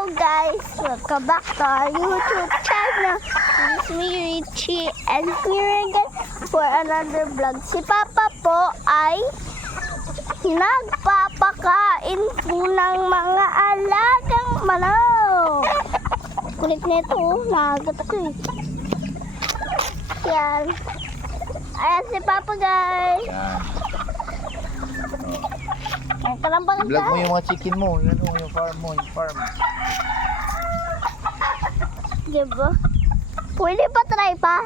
Hello guys, welcome back to our YouTube channel. This is me, Richie, and here again for another vlog. Si Papa po ay nagpapakain po ng mga alagang manok. Kulit nito, nagat ito eh. Yan. Ayan si Papa guys. Yan. Ayan ka lang bang Vlog mo yung mga chicken mo. Yan o, yung farm mo, yung farm. Diba? Pwede pa try pa?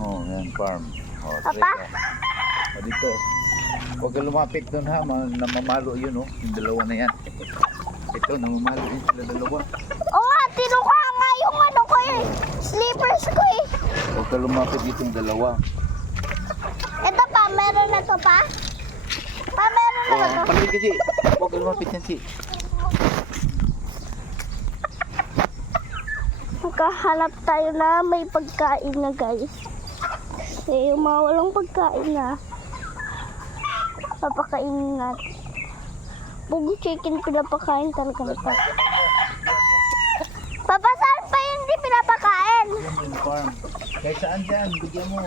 Oh, yan, farm. Oh, Papa? O, dito. Huwag ka lumapit doon ha, namamalo yun oh. Yung dalawa na yan. Ito, namamalo yun sila dalawa. Oo nga, tinuka nga yung ano ko eh. Slippers ko eh. Huwag ka lumapit dito yung dalawa. Ito pa, meron na to pa? Pa, meron na Oh, to? panig ka, Chi. Huwag ka lumapit yan, Chi. Magkahanap tayo na may pagkain na guys. Kasi yung mga walang pagkain na, papakainin natin. Bugo chicken pinapakain talaga na pa. Papa, saan pa yung hindi pinapakain? Yan yung farm. Kahit saan dyan, bigyan mo.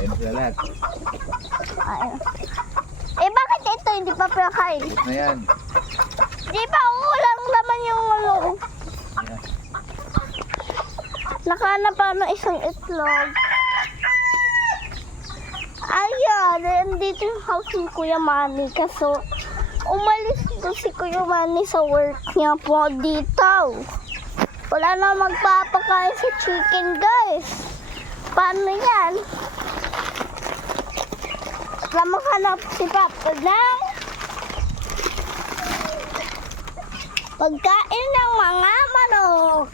Yan sila lahat. Ayun. Eh bakit ito hindi pa pinakain? Tapos na yan. Di ba ulang naman yung ano? Yan. Nakahanap pa ng isang itlog. Ayan, nandito yung house ni Kuya Manny. Kaso, umalis doon si Kuya Manny sa work niya po dito. Wala na magpapakain sa chicken, guys. Paano yan? Wala maghanap si Papa ng pagkain ng mga manok.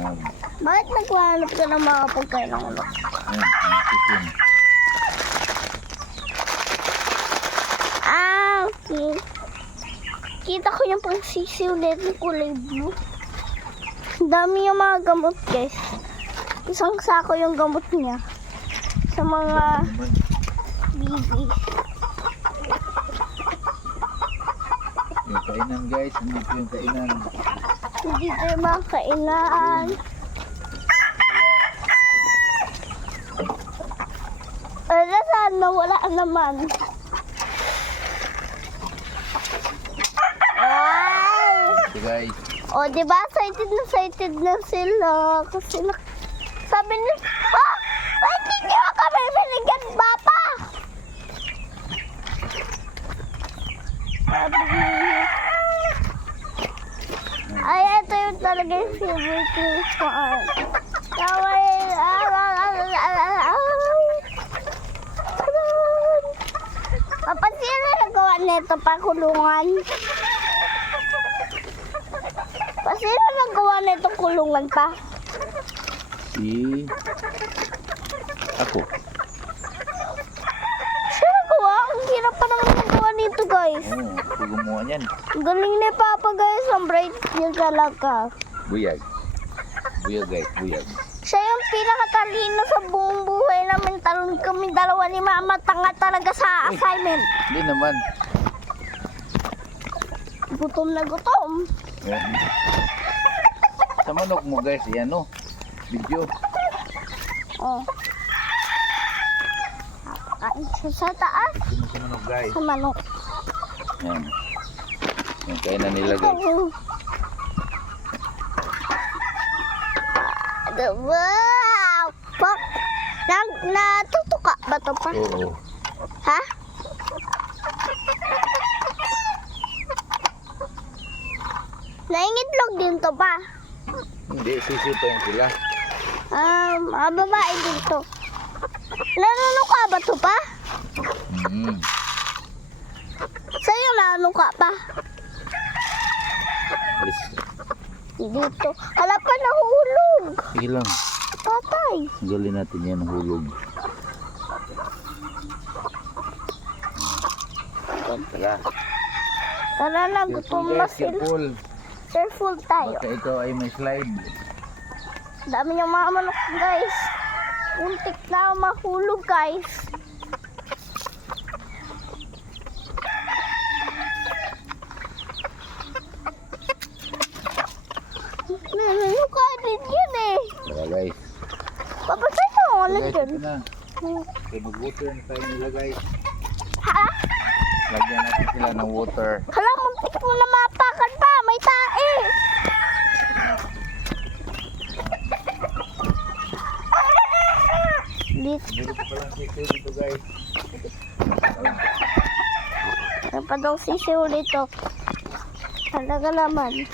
Yan. Bakit naghahanap ka ng mga pagkain ng manok? Yan, yung chicken. Ah, okay. Kita ko yung pangsisiw nito kulay blue. Ang dami yung mga gamot, guys. Isang sako yung gamot niya. Sa mga Naman. baby. Yung kainan guys, hindi ko yung kainan. Hindi tayo mga kainan. Wala sana, wala naman. Ay! So guys, O, diba? Excited na sila. Kasi sabi niya, ha? Ba't hindi mo kami binigyan, Papa? Sabi niya. Ay, ito yung talaga yung favorite yung part. Papa, sino nagawa nito pa kulungan? Sino nagawa nitong kulungan pa? si... Ako. Sino nagawa? Ang hirap pa naman nagawa nito, guys. Oo, ako gumawa niyan. Ang galing ni Papa, guys. Ang bright niya talaga. Buyag. Buyag guys, buyag. Siya yung pinakatalino sa buong buhay namin. Talon kami dalawa ni Mama. Tanga talaga sa assignment. Hindi naman. Gutom na gutom. Yan. Sa manok mo guys, yan o. Video. Oh. Napakain siya sa taas. Video mo sa manok guys. Sa manok. Yan. Yung kainan nila guys. Wow! Pak! Natutuka ba ito pa? Oo. Ha? Naingitlog din to pa. Hindi, sisi pa yan sila. Babae din to. Nanunuka ba to pa? Sa'yo nanunuka pa? Alis. Dito. Hala pa, nahulog. Sige lang. Patay. Galin natin yan ang hulog. Tara. Tara na, gutom na sila. Careful. Careful tayo. Baka ikaw ay may slide. Dami niyang mga manok, guys. Untik na mahulog, guys. Okay, mag-water na tayo nila guys. Ha? Lagyan natin sila ng water. Hala, muntik mo na mapakan pa. May tae. Dito. Dito pa lang sisiw dito guys. Ano pa daw sisiw dito? Talaga naman.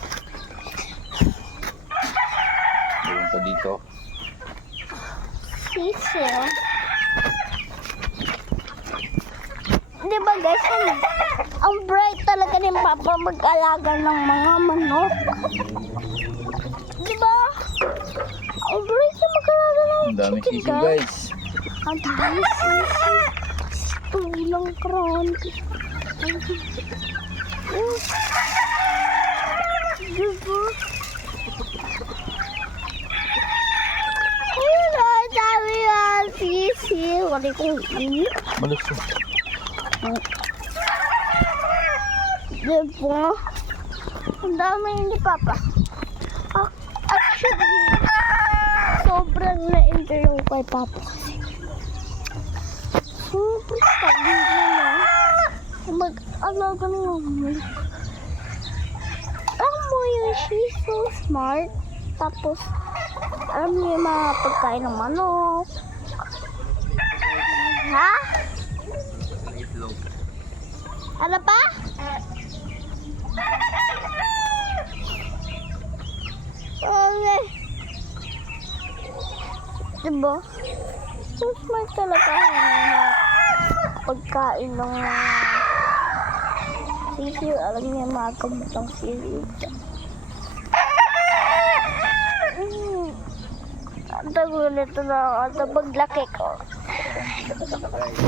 Meron pa dito. Sisiw. Di ba guys, ang bright talaga ni Papa mag-alaga ng mga manok. Di ba? Ang bright na mag-alaga ng Ang dami chicken sisiw guys. Ang dami sisiw. Tulang kranti. Diba? Ayun na, ang dami ang sisiw. Ano kong init? Malusog. Diba? Ang dami ni Papa. Actually, sobrang na-enjoy yung kay Papa kasi. Sobrang sabi niya. Mag-alaga ng mga. Alam mo yun, she's so smart. Tapos, alam niya yung mga pagkain ng manok. Ha? Ano pa? Okay. Diba? So smart talaga ang mga pagkain ng sisiw. Alam niya mga kabutang sisiw. Ang tagulit na ako. Ang paglaki ko. Guys,